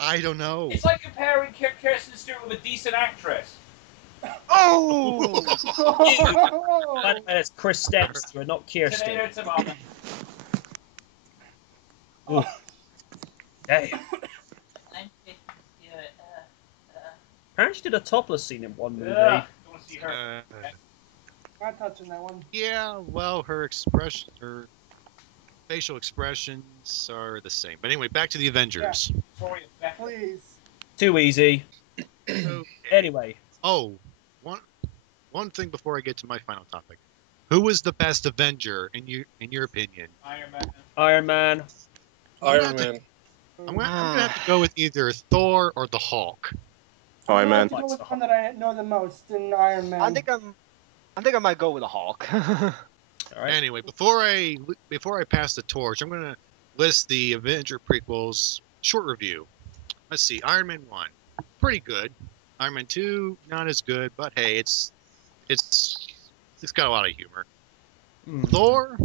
I don't know. It's like comparing Kirsten Stewart with a decent actress. Oh! And it's Chris Dempster, not Kirsten. Tomato, tomato. Ooh. Damn. Apparently she did a topless scene in one movie. Ugh, don't want to see her. Not touching that one. Yeah, well, her facial expressions are the same. But anyway, back to the Avengers. Sorry, Becca. Please. Too easy. Okay. Anyway, Oh, one thing before I get to my final topic. Who was the best Avenger in your opinion? Iron Man. Iron Man. Iron Man. I'm gonna have to go with either Thor or the Hulk. Iron Man. Go with one that I know the most in Iron Man. I think I might go with the Hulk. All right. Anyway, before I pass the torch, I'm gonna list the Avenger prequels short review. Let's see. Iron Man 1, pretty good. Iron Man 2, not as good, but hey, it's got a lot of humor. Thor,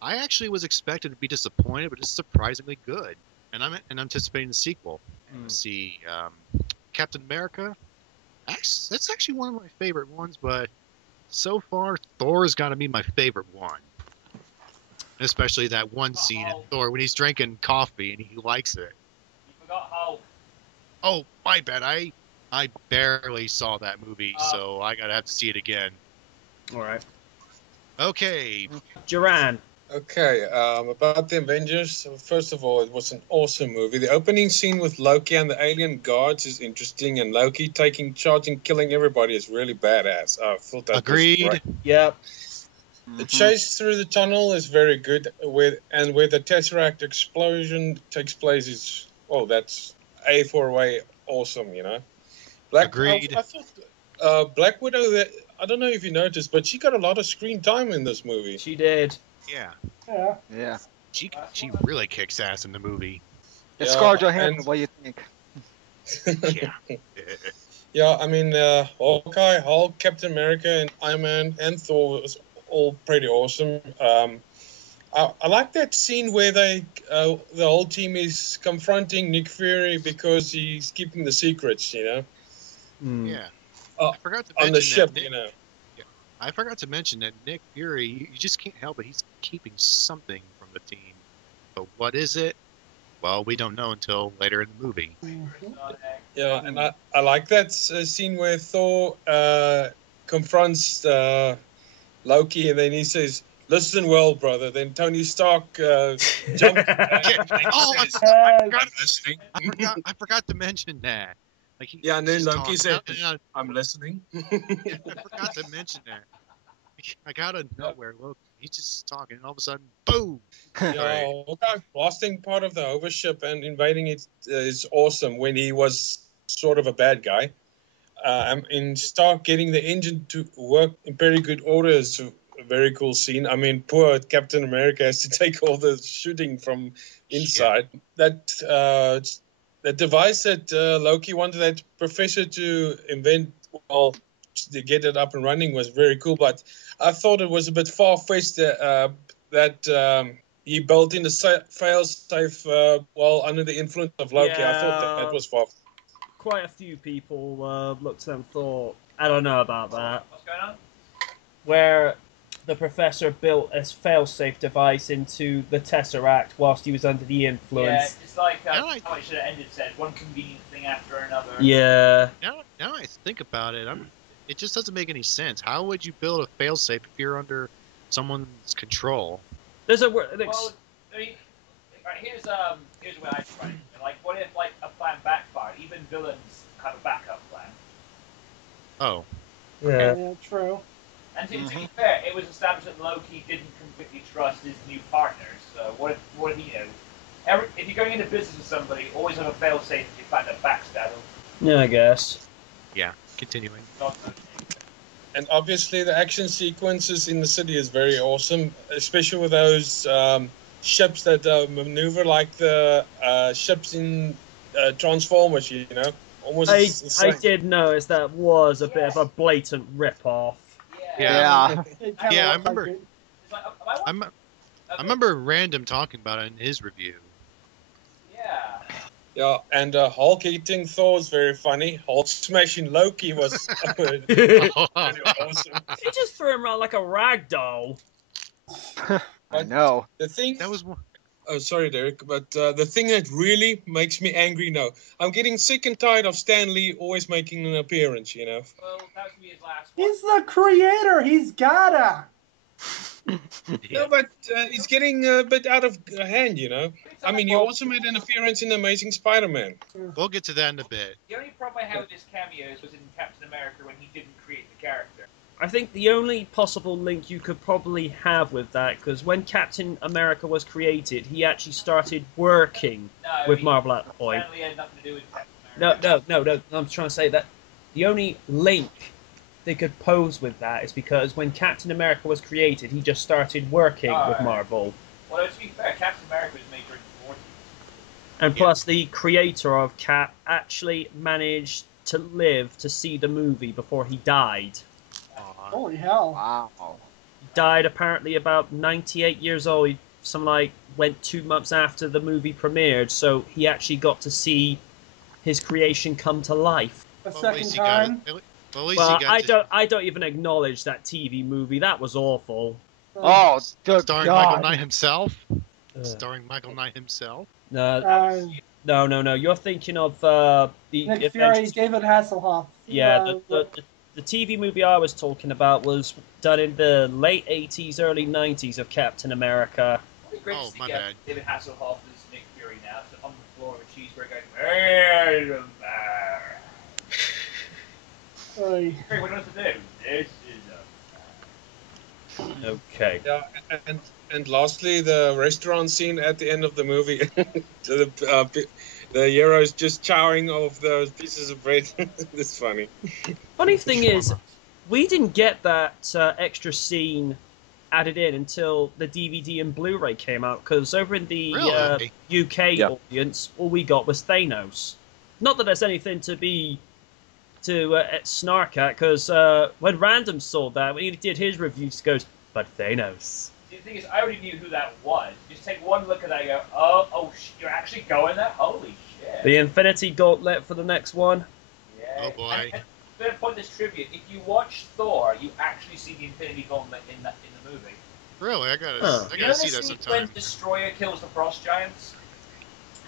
I actually was expected to be disappointed, but it's surprisingly good, and I'm anticipating the sequel. Let's see. Captain America, that's actually one of my favorite ones, but so far Thor's got to be my favorite one. Especially that one scene in Thor when he's drinking coffee and he likes it. You forgot Hulk. Oh, my bad. I barely saw that movie, so I gotta have to see it again. All right. Okay. Duran. Okay, about the Avengers. First of all, it was an awesome movie. The opening scene with Loki and the alien guards is interesting, and Loki taking charge and killing everybody is really badass. I thought that Agreed. was great. Yep. The chase through the tunnel is very good, where the Tesseract explosion takes place is that's A4 awesome, you know. Agreed. I thought Black Widow. I don't know if you noticed, but she got a lot of screen time in this movie. She did. Yeah. Yeah. Yeah. She really kicks ass in the movie. And Yeah, Scarlett Johansson, and- what do you think? Yeah. Yeah, I mean, Hawkeye, Hulk, Captain America, and Iron Man, and Thor was all pretty awesome. I like that scene where the whole team is confronting Nick Fury because he's keeping the secrets, you know, Yeah. Uh, I forgot to on mention the ship, that you know. I forgot to mention that Nick Fury, you just can't help it. He's keeping something from the team. But what is it? Well, we don't know until later in the movie. Yeah, and I like that scene where Thor confronts Loki, and then he says, "Listen well, brother." Then Tony Stark jumps. I forgot to mention that. Like Yeah, and then he's Loki said, talking. I'm listening. I forgot to mention that. Like out of nowhere, look, he's just talking, and all of a sudden, boom! Yeah, Hawkeye blasting part of the overship and invading it is awesome when he was sort of a bad guy. And Stark getting the engine to work in very good order is a very cool scene. I mean, poor Captain America has to take all the shooting from inside. That device that Loki wanted that professor to invent, well, to get it up and running was very cool, but I thought it was a bit far-fetched that he built in the fail-safe while under the influence of Loki. I thought that was far. Quite a few people looked and thought, I don't know about that. What's going on? Where the professor built a fail-safe device into the Tesseract whilst he was under the Yeah, influence. it's like how it should have ended. Said one convenient thing after another. Yeah. Now I think about it, it just doesn't make any sense. How would you build a failsafe if you're under someone's control? There's a Well, I mean, here's where I try. Like, what if a plan backfired? Even villains have a backup plan. Oh. Yeah, true. And to be fair, it was established that Loki didn't completely trust his new partners. So what if he knew? If you're going into business with somebody, always have a fail-safe if you plan to backstab them. Yeah, I guess. Yeah, continuing. And obviously the action sequences in the city is very awesome, especially with those ships that maneuver like the ships in Transformers, you know. Almost I did notice that was a bit of a blatant rip-off. Yeah. Yeah, I remember. I remember Random talking about it in his review. Yeah. Yeah, and Hulk eating Thor is very funny. Hulk smashing Loki was pretty awesome. He just threw him around like a rag doll. I know. The thing, That was one. oh sorry, Derek, but the thing that really makes me angry now, I'm getting sick and tired of Stan Lee always making an appearance. You know. Well, that was his last one. He's the creator. He's gotta. No, but it's getting a bit out of hand. You know. I mean, he also made an appearance in Amazing Spider-Man. We'll get to that in a bit. The only problem I had with his cameos was in Captain America when he didn't create the character. I think the only possible link you could probably have with that, because when Captain America was created, he actually started working No, with Marvel at that point. Stanley had nothing to do with Captain America. No. I'm trying to say that the only link they could pose with that is because when Captain America was created, he just started working with Alright. Marvel. Well, to be fair, Captain America was made during the 40s. And plus, the creator of Cap actually managed to live to see the movie before he died. Aw. Holy hell. Wow. He died apparently about 98 years old. He, went 2 months after the movie premiered, so he actually got to see his creation come to life. A Well, at second least he got time. it. Well, at least Well, he got I don't even acknowledge that TV movie. That was awful. Oh, good starring God. Michael Knight himself. Starring Michael Knight himself. No, no. You're thinking of the Nick Fury, Avengers. David Hasselhoff. Yeah, the TV movie I was talking about was done in the late 80s, early 90s of Captain America. It'd be great Oh, to see my bad. David Hasselhoff as Nick Fury now, so on the floor with a cheeseburger going, Oy. Fury, what do you want to do? This is Okay. Yeah, and lastly, the restaurant scene at the end of the movie, the heroes just chowing off those pieces of bread. It's funny. Funny thing is, we didn't get that extra scene added in until the DVD and Blu-ray came out, because over in the Really? UK Yeah. audience, all we got was Thanos. Not that there's anything to snark at, because when Random saw that, when he did his reviews, he goes, but Thanos. the thing is, I already knew who that was. Just take one look at that and go, you're actually going there? Holy shit. The Infinity Gauntlet for the next one. Yeah. Oh, boy. And I'm going to point this tribute. If you watch Thor, you actually see the Infinity Gauntlet in the movie. Really? I gotta Huh. I You know gotta see the that scene sometime. when Destroyer kills the Frost Giants?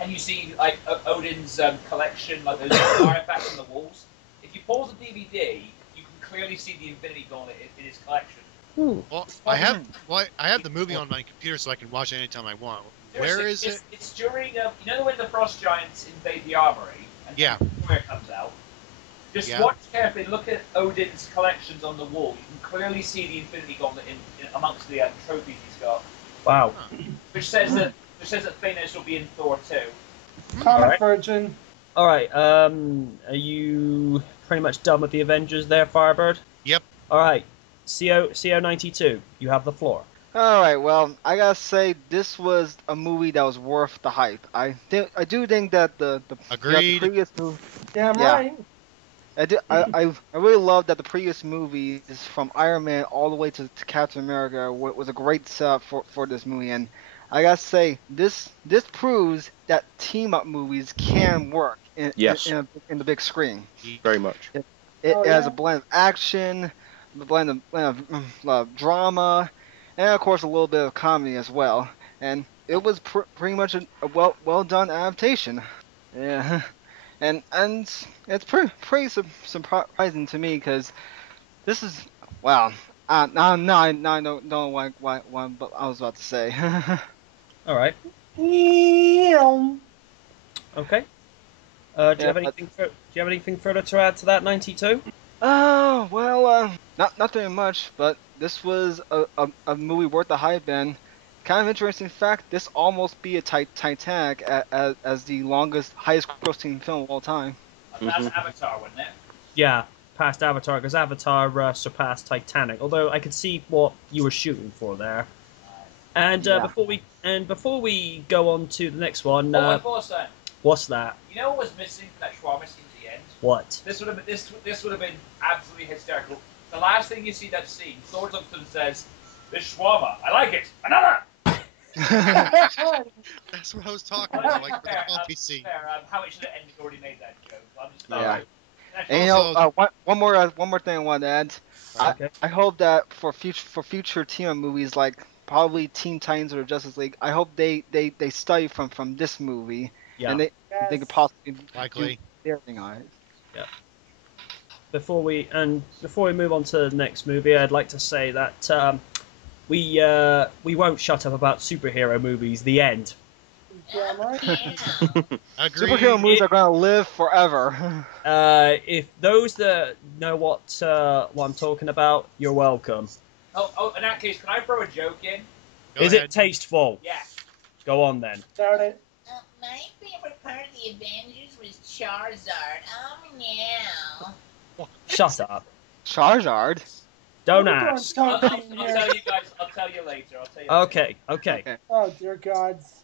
And you see, like, Odin's collection, like those artifacts on the walls? If you pause the DVD, you can clearly see the Infinity Gauntlet in his collection. Well, I have the movie on my computer so I can watch it anytime I want. Where is it? It's during, you know when the Frost Giants invade the armory? And Yeah. Destroyer comes out? Just Yeah. watch carefully, look at Odin's collections on the wall. You can clearly see the Infinity Gauntlet in amongst the trophies he's got. Wow. Which says that Thanos will be in Thor 2. Comic Alright. Virgin. All right. Are you pretty much done with the Avengers there, Firebird? Yep. All right. CO92, you have the floor. All right. Well, I gotta say this was a movie that was worth the hype. I do think that the Agreed. previous movie. Damn Yeah. right. I really love that the previous movies from Iron Man all the way to Captain America was a great setup for this movie, and I gotta say this proves that team up movies can work in the big screen. Very much. It Oh, has yeah? a blend of action, a blend of drama, and of course a little bit of comedy as well. And it was pretty much a well done adaptation. Yeah. And it's pretty surprising to me because this is wow. I don't know what I was about to say. All right. Ew. Okay. Do you have but- anything? Do you have anything further to add to that 92? Oh well, not very much, but this was a movie worth the hype, and kind of interesting fact. This almost beat Titanic as the highest grossing film of all time. That's Avatar, wasn't it? Yeah, past Avatar, because Avatar surpassed Titanic. Although I could see what you were shooting for there. And Yeah. before we go on to the next one, One more thing. what's that? You know what was missing from that shawarma scene at the end? What? This would have been absolutely hysterical. The last thing you see that scene, Thor looks up and says, "This shawarma, I like it. Another." That's what I was talking about, like the Fair, coffee scene. fair. How it should have ended already made that joke. I'm just Yeah. Alright. And you know, Also- one more thing I want to add. Okay. I hope that for future team-up movies like probably Teen Titans or Justice League, I hope they study from this movie Yeah. and they could possibly Likely. do everything on it. Before we move on to the next movie, I'd like to say that we won't shut up about superhero movies. The end. Damn right. Agree. Superhero movies are gonna live forever. If those that know what I'm talking about, you're welcome. Oh, in that case, can I throw a joke in? Go Is ahead. it tasteful? Yeah. Go on then. Start it. My favorite part of the Avengers was Charizard. Oh, no. Shut up. Charizard. Don't We're doing ask. something I'll here. tell you guys. I'll tell you later. I'll tell you. Okay. Okay. Okay. Oh dear gods.